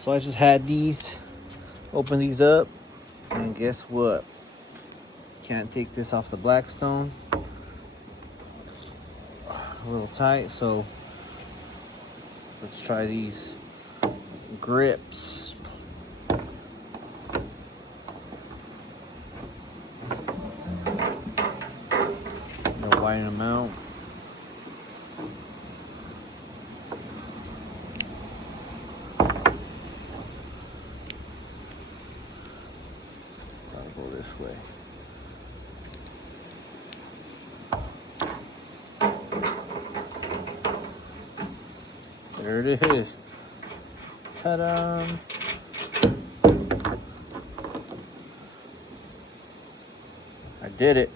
So I just had these, open these up, and guess what? Can't take this off the Blackstone. A little tight, so let's try these grips. Widen them out. Gotta go this way. There it is. Ta-da! I did it.